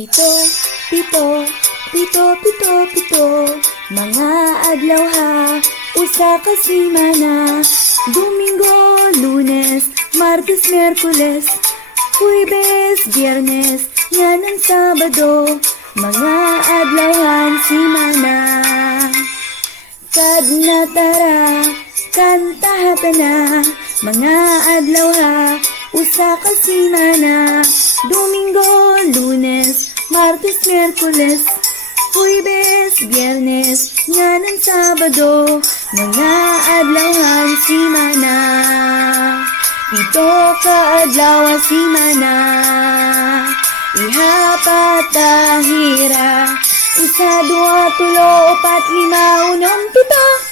Pito, pito, pito, pito, pito, mga adlaw ha, usa ka semana. Domingo, Lunes, Martes, Miyerkules, Huwebes, Biyernes, nganang Sabado, mga adlawan semana. Kad natara, kantaha ta na, mga adlaw ha, usa ka semana. Domingo, Lunes, Martes, Miyerkules, Huwebes, Biyernes, nganang Sabado, mga adlawan semana. Pito ka adlaw semana, ihapat tahira, usa, dua, tulo, upat, lima, unom, pito.